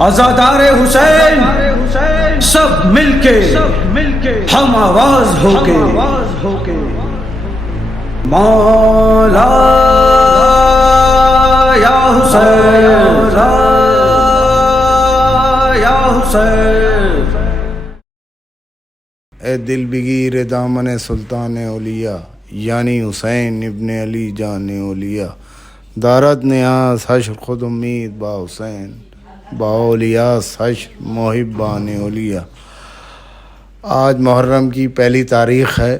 आजादार हुसैन सब मिलके हम आवाज होके मौला या हुसैन या हुसैन। ए दिल बिगीर दामन सुल्तान औलिया यानी हुसैन इब्न अली जान औलिया दारत न्यास हश्र खुद उम्मीद बा हुसैन बाओलियास हश्र मोहिबान औलिया। आज मुहर्रम की पहली तारीख़ है।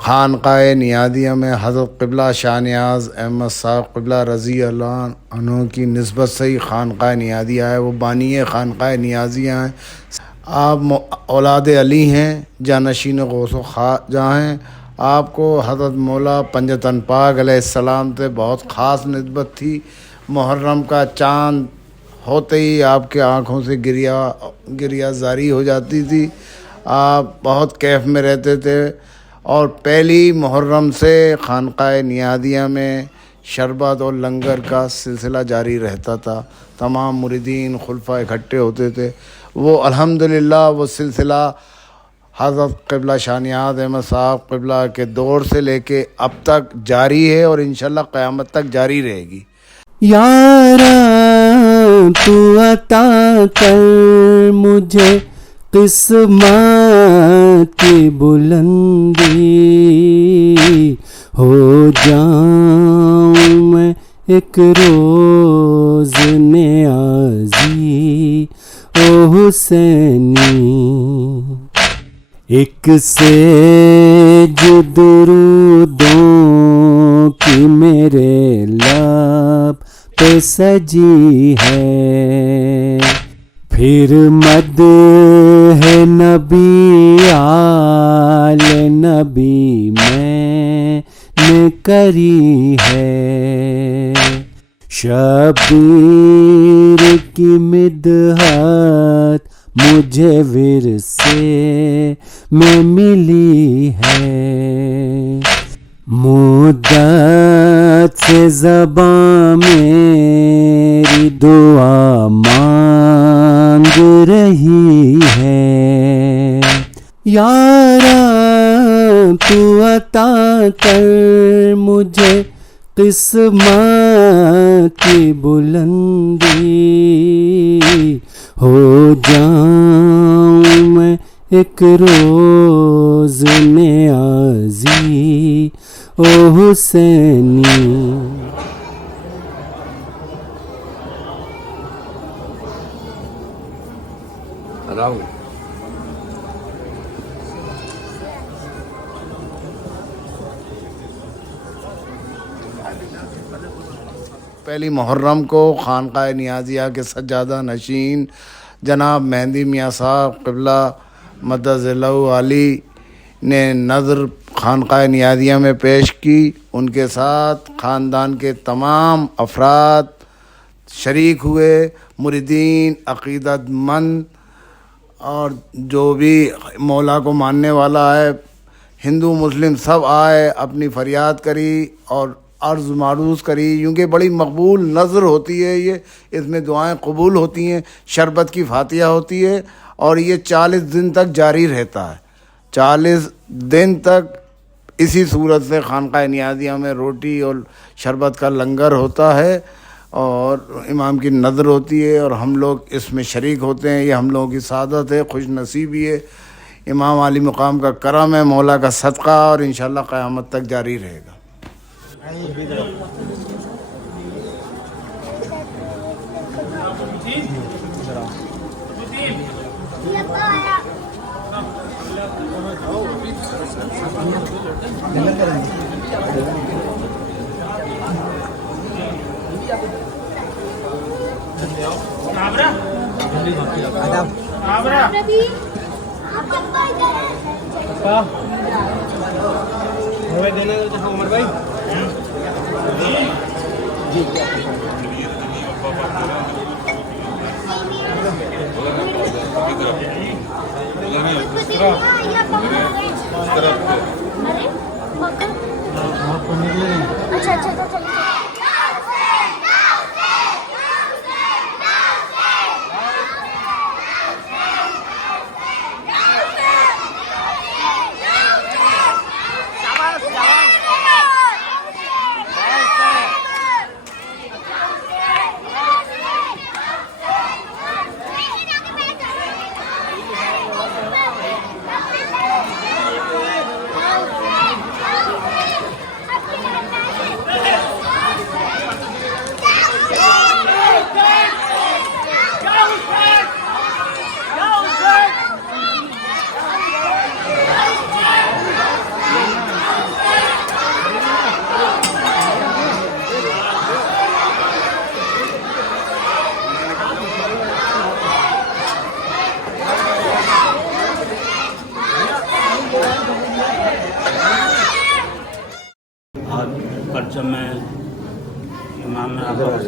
खानक़ाह नियादिया में हज़रत क़िबला शाह नियाज़ अहमद साहब क़िबला रज़ी अल्लाह अन्हु की निस्बत से ही खानक़ाह नियादिया है। वो बानी खानक़ाह नियाज़िया हैं। आप औलाद अली हैं, जानशीन गौस ख़्वाजा हैं। आपको हज़रत मौला पंजतन पाक अलैहिस्सलाम से बहुत ख़ास निस्बत थी। मुहर्रम का चाँद होते ही आपके आँखों से गिरिया जारी हो जाती थी। आप बहुत कैफ में रहते थे और पहली मुहर्रम से खानक़ाह नियादिया में शरबत और लंगर का सिलसिला जारी रहता था। तमाम मुरीदीन खुलफा इकट्ठे होते थे। वो अल्हम्दुलिल्लाह वो सिलसिला हज़रत क़िबला शाह नियाज़ अहमद साहब क़िबला के दौर से लेके अब तक जारी है और इंशाअल्लाह क़यामत तक जारी रहेगी। यारा तू अता कर मुझे किस्मत की बुलंदी, हो जाऊं मैं एक रोज़ नियाज़ी ओ हुसैनी। एक सेज दुरूदों की मेरे लब पे सजी है, फिर मद है नबी आले नबी मैंने करी है। शबीर की मिदहत मुझे विरसे में मिली है, मुद्दत से ज़बां मेरी दुआ मांग रही है। यारा तू अता कर मुझे किस्मत की बुलंदी, हो जाऊं मैं एक रोज़ नियाज़ी ओ हुसैनी। पहली मुहर्रम को खानक़ाह नियाज़िया के सज्जादा नशीन जनाब मेहंदी मियाँ साहब क़िबला मदज़िल्लहु आली ने नज़र खानक़ाह नियाज़िया में पेश की। उनके साथ ख़ानदान के तमाम अफराद शरीक हुए। मुरीदीन, अक़ीदतमंद और जो भी मौला को मानने वाला है, हिंदू मुस्लिम सब आए, अपनी फरियाद करी और अर्ज़ मारूज़ करी। यूँकि बड़ी मकबूल नज़र होती है ये, इसमें दुआएं कबूल होती हैं, शरबत की फातिहा होती है और ये 40 दिन तक जारी रहता है। 40 दिन तक इसी सूरत से खानक़ाह नियाज़िया में रोटी और शरबत का लंगर होता है और इमाम की नज़र होती है और हम लोग इसमें शरीक होते हैं। ये हम लोगों की सादत है, खुश नसीबी है। इमाम आली मुकाम का करम है, मौला का सदका, और इंशाअल्लाह क़यामत तक जारी रहेगा। अच्छा अच्छा अच्छा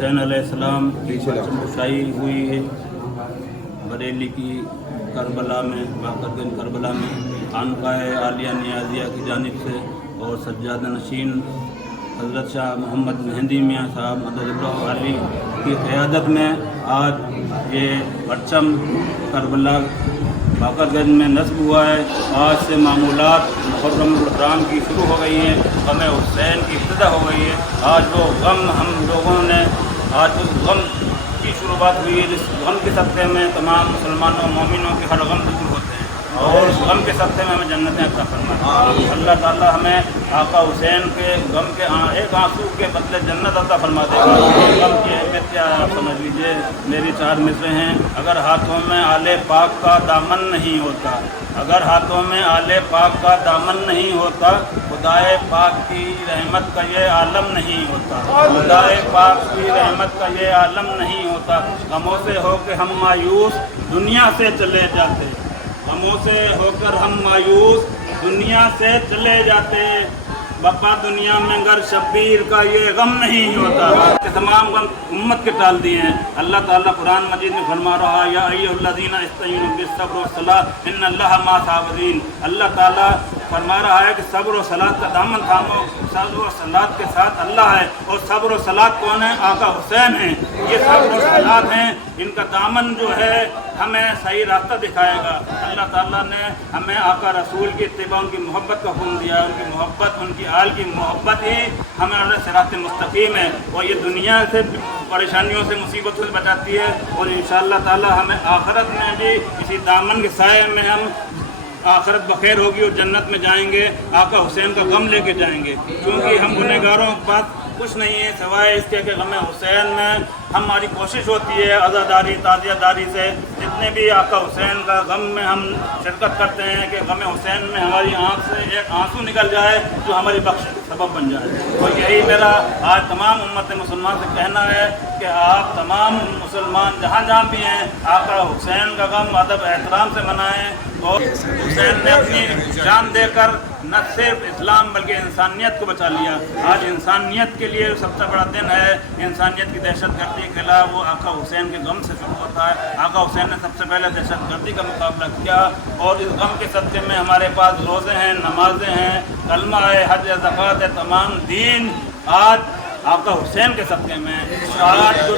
हुसैन अलैहिस्सलाम की परचमकुशाई हुई है बरेली की करबला में, बाकरगंज करबला में खानकाह आलिया नियाज़िया की जानिब से, और सज्जादा नशीन हज़रत शाह मोहम्मद मेहंदी मियाँ साहब मददुल्लाह अली की क़यादत में आज ये परचम करबला बाकरगंज में नस्ब हुआ है। आज से मामूलात मुहर्रम की शुरू हो गई हैं, गम हुसैन की इब्तिदा हो गई है। आज वो गम हम लोगों ने, आज उस गम की शुरुआत हुई है जिस गम के सत्ते में तमाम मुसलमानों मोमिनों के हर गम दूर होते हैं, और उस गम के सत्ते में हमें जन्नतें अता फरमाए। अल्लाह ताला हमें आका हुसैन के गम के एक आंसू के बदले जन्नत अता फरमा देगा। गम की अहमियत क्या है आप समझ लीजिए। मेरी 4 मिसरें हैं। अगर हाथों में आले पाक का दामन नहीं होता, अगर हाथों में आले पाक का दामन नहीं होता, खुदाए पाक की रहमत का ये आलम नहीं होता, खुदाए पाक की रहमत का ये आलम नहीं होता। गमों से होकर हम मायूस दुनिया से चले जाते, गमों से होकर हम मायूस दुनिया से चले जाते। बापा दुनिया में गर शब्बीर का ये गम नहीं होता। कि तमाम गम उम्मत के टाल दिए हैं। अल्लाह ताला कुरान मजीद में फरमा रहा है, या अय्युहल्लज़ीना इस्तईनु बिस्सब्र वस्सलाह इन्नल्लाहा मअस साबिरीन। अल्लाह ताला फरमा रहा है कि सब्र और सलात का दामन थामो, सब्र और सलात के साथ अल्लाह है। और सब्र और सलात कौन है? आका हुसैन है। ये सब्र और सलात हैं, इनका दामन जो है हमें सही रास्ता दिखाएगा। अल्लाह ताला ने हमें आका रसूल की इत्तिबा, उनकी मोहब्बत का हुक्म दिया। उनकी मोहब्बत, उनकी आल की मोहब्बत ही हमें सिरात मुस्तकीम है, और ये दुनिया से परेशानियों से, मुसीबतों से बचाती है। और इंशाअल्लाह ताला हमें आखिरत में भी इसी दामन के साए में हम आखिरत बखैर होगी और जन्नत में जाएंगे। आका हुसैन का गम लेके जाएंगे, क्योंकि हम गुनहगारों के पास कुछ नहीं है सिवाय इसके कि गम हुसैन में हमारी कोशिश होती है अज़ादारी ताज़ियादारी से। जितने भी आका हुसैन का गम में हम शिरकत करते हैं कि गम हुसैन में हमारी आँख से एक आंसू निकल जाए जो हमारी बख्श सबब बन जाए। और यही मेरा आज तमाम उम्मत मुसलमान से कहना है कि आप तमाम मुसलमान जहाँ जहाँ भी हैं, आका हुसैन का गम अदब एहतराम से मनाएँ। और हुसैन ने अपनी जान देकर न सिर्फ इस्लाम बल्कि इंसानियत को बचा लिया। आज इंसानियत के लिए सबसे बड़ा दिन है। इंसानियत की दहशतगर्दी के खिलाफ वो आका हुसैन के गम से शुरू होता है। आका हुसैन ने सबसे पहले दहशतगर्दी का मुकाबला किया, और इस गम के सदक़े में हमारे पास रोज़े हैं, नमाजें हैं, कलमा है, हज है, ज़कात है, तमाम दीन आज आका हुसैन के सदक़े में। आज जो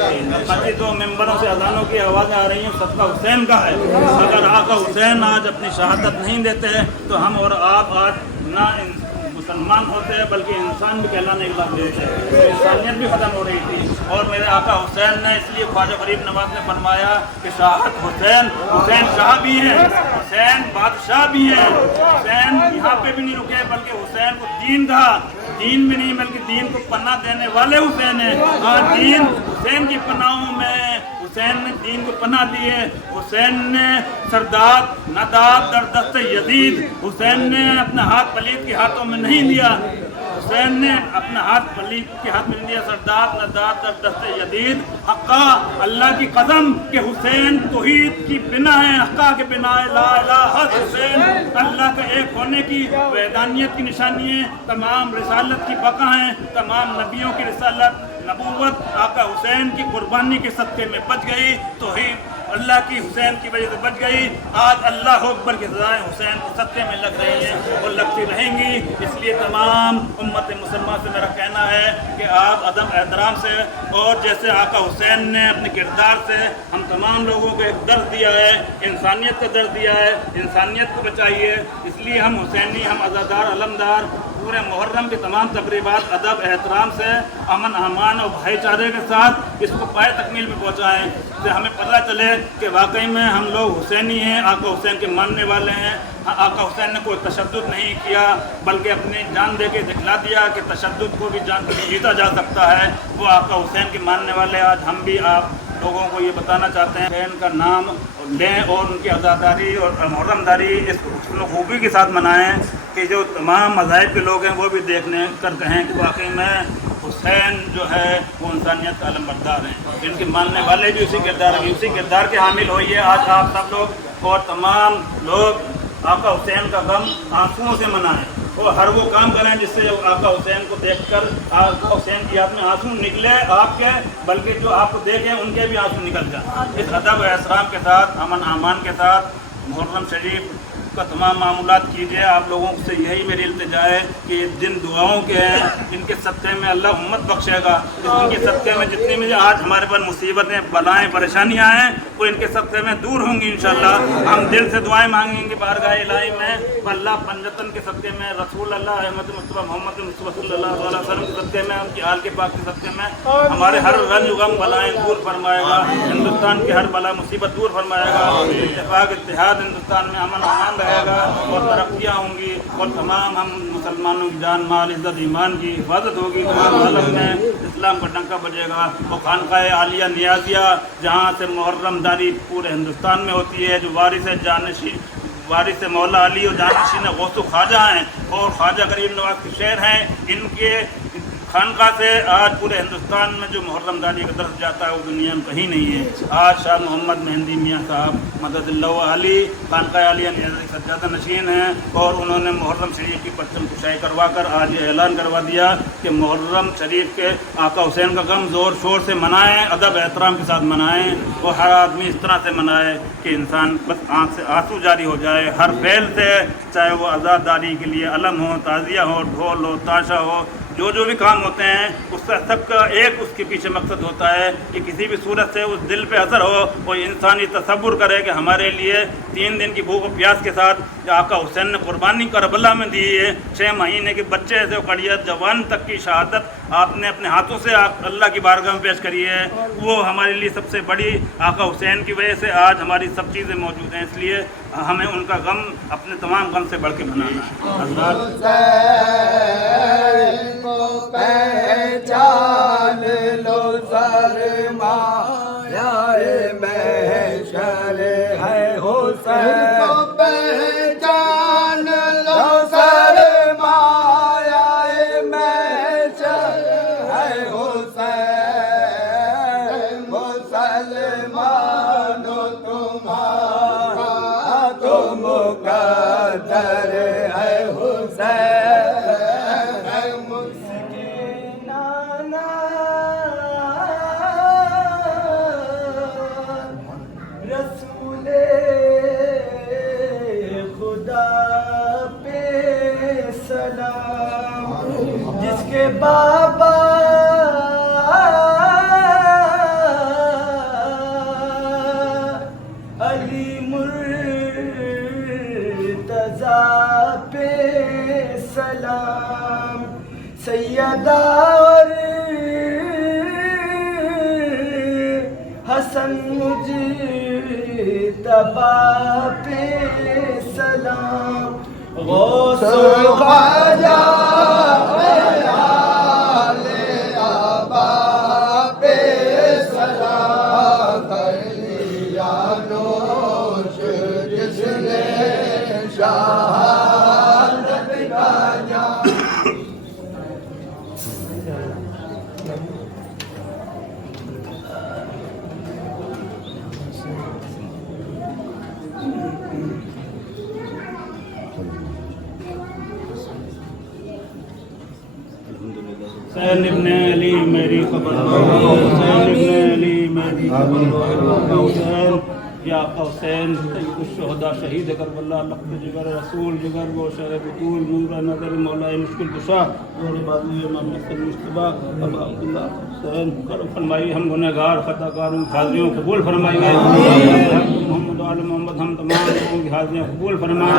मस्जिदों मेंबरों से अज़ानों की आवाज़ें आ रही हैं, सदका हुसैन का है। अगर आका हुसैन आज अपनी शहादत नहीं देते हैं तो हम और आप आज ना मुसलमान होते हैं बल्कि इंसान भी कहलाने के बाद होते हैं। तो इंसानियत भी ख़त्म हो रही थी। और मेरे आका हुसैन ने, इसलिए ख्वाजा गरीब नवाज ने फरमाया कि शाहत हुसैन, हुसैन शाह भी हैं, हुसैन बादशाह भी हैं। हुसैन यहाँ पे भी नहीं रुके बल्कि हुसैन को दीन कहा, दीन भी नहीं बल्कि दीन को पन्ना देने वाले हुसैन हैं। और दीन हुसैन की पनाहों में हुसैन ने दीन को पनाह दी है। हुसैन ने सरदार नदाब दर दस्त यजीद, हुसैन ने अपना हाथ पलीद के हाथों में नहीं दिया। हुसैन ने अपना हाथ पलीद के हाथ में नहीं दिया। सरदार नदाब दर दस्त यजीद, हक्का अल्लाह की कसम कि हुसैन तौहीद की बिना है, हक्का के बिना ला इलाहा हुसैन अल्लाह का एक होने की वैदानियत की निशानी है। तमाम रिसालत की बका है, तमाम नबियों की रिसालत नबूवत आका हुसैन की कुर्बानी के सदक़े में बच गई। तौहीद अल्लाह की हुसैन की वजह से बच गई। आज अल्लाह अकबर की सजाएं हुसैन के सदक़े में लग रही हैं और लगती रहेंगी। इसलिए तमाम उम्मत मुसलमान से मेरा कहना है कि आप अदब एहतराम से, और जैसे आका हुसैन ने अपने किरदार से हम तमाम लोगों को एक दर्द दिया है, इंसानियत का दर्द दिया है, इंसानियत को बचाइए। इसलिए हम हुसैनी, हम अज़ादार अलमदार पूरे मुहर्रम की तमाम तकरीबात अदब एहतराम से, अमन अमान और भाईचारे के साथ इसको पाए तकमील में पहुँचाएँ, तो हमें पता चले कि वाकई में हम लोग हुसैनी हैं, आका हुसैन के मानने वाले हैं। आका हुसैन ने कोई तशद्दुद नहीं किया बल्कि अपनी जान दे के दिखला दिया कि तशद्दुद को भी जान जीता जा सकता है। वो आका हुसैन के मानने वाले आज हम भी आप लोगों को ये बताना चाहते हैं कि इनका नाम लें और उनकी आज़ादारी और मुहर्रमदारी इस खूबी के साथ मनाएं कि जो तमाम मज़ाहिब के लोग हैं वो भी देखने कर कहें कि वाकई में हुसैन जो है वो इंसानियत का अलमबरदार हैं। इनके मानने वाले भी उसी किरदार के हामिल होइए। आज आप सब लोग और तमाम लोग आका हुसैन का गम आंसुओं से मनाएं। और हर वो काम करें जिससे आका हुसैन को देखकर आका हुसैन की आंख में आंसू निकले आपके, बल्कि जो आपको देखें उनके भी आंसू निकल जाए। इस अदब एहतराम के साथ, अमन अमान के साथ मुहर्रम शरीफ का तमाम मामूलात कीजिए। आप लोगों से यही मेरी इल्तिजा है कि ये दिन दुआओं के हैं, इनके सदक़े में अल्लाह उम्मत बख्शेगा। इनके सदक़े में जितनी भी आज हमारे पर मुसीबतें, बलाएँ, परेशानियाँ हैं, वो इनके सदक़े में दूर होंगी इंशाअल्लाह। हम दिल से दुआएं मांगेंगे बारगाह इलाही में, अल्लाह पंजतन के सदक़े में, रसूल अल्लाह अहमद मुस्तफ़ा मोहम्मद मुस्तफ़ा सल्लल्लाहु अलैहि वसल्लम के सदक़े में, उनकी आल के पाक के सदक़े में हमारे हर रंज गम बलाएँ दूर फरमाएगा। हिंदुस्तान की हर बला मुसीबत दूर फरमाएगा। इत्तेफाक इत्तेहाद हिंदुस्तान में अमन अमान रहेगा और तरक्कियाँ होंगी और तमाम हम मुसलमानों की जान माल इज़्ज़त ईमान की हिफाजत होगी। तमाम आलम में इस्लाम का डंका बजेगा। और खानकाए आलिया नियाज़िया जहाँ से मुहर्रम दारी पूरे हिंदुस्तान में होती है, जो वारिस मौला अली और जानशीन गौसो ख्वाजा हैं और ख्वाजा गरीब नवाज के शेर हैं, इनके खानका से आज पूरे हिंदुस्तान में जो मुहर्रम दारी का दर्ज जाता है वो दुनिया में कहीं नहीं है। आज शाह मोहम्मद मेहंदी मियाँ साहब मददुल्लाह अली खानका आलिया नियाज़ी सज्जादा नशीन हैं और उन्होंने मुहर्रम शरीफ की परचम कुशाई करवा कर आज ये ऐलान करवा दिया कि मुहर्रम शरीफ के आका हुसैन का गम ज़ोर शोर से मनाएँ, अदब एहतराम के साथ मनाएँ और हर आदमी इस तरह से मनाए कि इंसान बस आँख से आंसू जारी हो जाए हर फेल से, चाहे वो आज़ादारी के लिए अलम हो, ताज़िया हो, ढोल हो, ताशा हो, जो भी काम होते हैं उसका सबका एक उसके पीछे मकसद होता है कि किसी भी सूरत से उस दिल पे असर हो, कोई इंसानी तसव्वुर करे कि हमारे लिए 3 दिन की भूख और प्यास के साथ आका हुसैन ने कुर्बानी करबला में दी है। 6 महीने के बच्चे से कड़ियत जवान तक की शहादत आपने अपने हाथों से अल्लाह की बारगाह में पेश करी है। वो हमारे लिए सबसे बड़ी आका हुसैन की वजह से आज हमारी सब चीज़ें मौजूद हैं, इसलिए हमें उनका गम अपने तमाम गम से बढ़ के मनाना है। पहचान लो सरमाए महशर है हुसैन को पहचान लो सरमाए महशर है हुसैन मुसलमानो तुम्हारा तो मुकद्दर है हुसैन जिसके बाबा अली मुर्तज़ा पे सलाम, सैयदा और हसन मुज्तबा पे सलाम, गौस ख्वाजा हुसैन इब्ने अली मेरी खबर, हुसैन इब्ने अली मेरी खबर, हुसैन या हुसैन शुहदा शहीद करबला लख्त जिगर रसूल जिगर वो शर बतूल नूर नज़र मौला मुश्किल कुशा और बाजू इमाम मुस्तफा अबा अब्दुल्लाह हुसैन कर फरमाइए। हम गुनहगार खताकारों की हाज़िरियों कबूल फरमाइए। मोहम्मद आल मोहम्मद हम तमाम लोगों की हाज़िरियाँ कबूल फरमाएँ।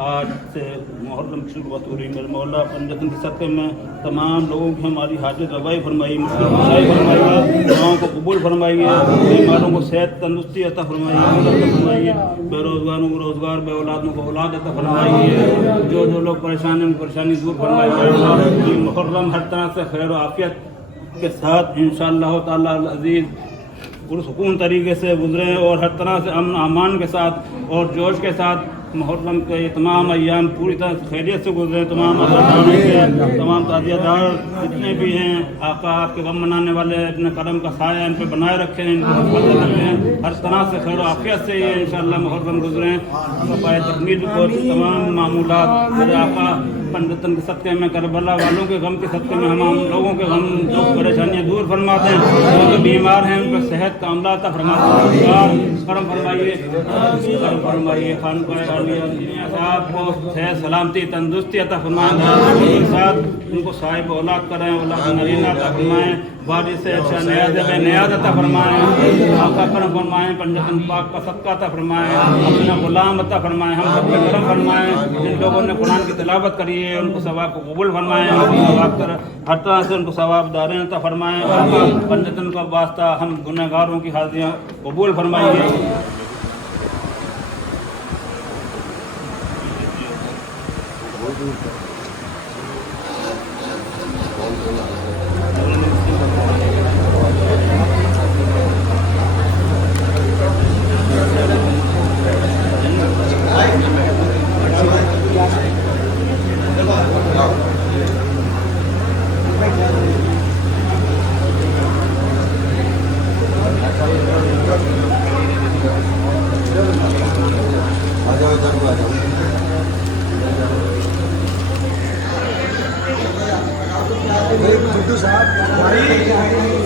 आज से मुहर्रम की शुरुआत हो रही, मेरे मौला पंजतन के सदक़े में तमाम लोगों की हमारी हाजत रवाई फरमाइए, मुश्किल कुशाई फरमाइए, दुआओं को कबूल फरमाइए, बीमारों को सेहत तंदुरुस्ती अता फरमाइए, फरमाइए, बेरोज़गारों को रोज़गार, बे औलादों को औलाद अता फरमाइए, जो लोग परेशान हैं परेशानी दूर फरमाइए। मुहर्रम हर तरह से खैर आफियत के साथ इंशाअल्लाह ताला अज़ीज़ पुरसुकून तरीके से गुजरें और हर तरह से अमन अमान के साथ और जोश के साथ मुहर्रम के ये तमाम अय्याम पूरी तरह खैरियत से गुजरे, तमाम अज़ादारों के, तमाम ताज़ियादार जितने भी हैं, आका आपके गम मनाने वाले अपने करम का साया इन पर बनाए रखें, इनको हिफाजत रखें, हर तरह से खैर आफियत से ये इंशाअल्लाह मुहर्रम गुजरें। पाए तकमील को तमाम मामूलात मेरे आका पंडितन के सदक़े में, करबला वालों के गम के सदक़े में हम लोगों के गम जो परेशानियाँ दूर फरमाते हैं, जो बीमार हैं उन पर सेहत का अमला अता फरमाते हैं, करम फरमाइए। खानकाह आलिया साहब को सेहत सलामती तंदुरुस्ती अता फरमाएं, साथ उनको साहिब औलाद करें, औलाद नरीना अता फरमाएं, बारिश से अच्छा नियाज़ अता फरमाएं, आका करम फरमाएं, पंडितन पाक का सदका अता फरमाएं, अपना गुलाम अता फरमाएं, हम सब पे करम फरमाएं। जिन लोगों ने कुरान की तिलावत करी है उनको सवाब को कबूल फरमाएं, हर तरह से उनको सवाब दारें अता फरमाएं। पंडितन का वास्ता हम गुनहगारों की हाजियाँ कबूल फरमाइए। साहब